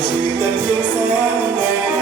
지금까지 사랑인데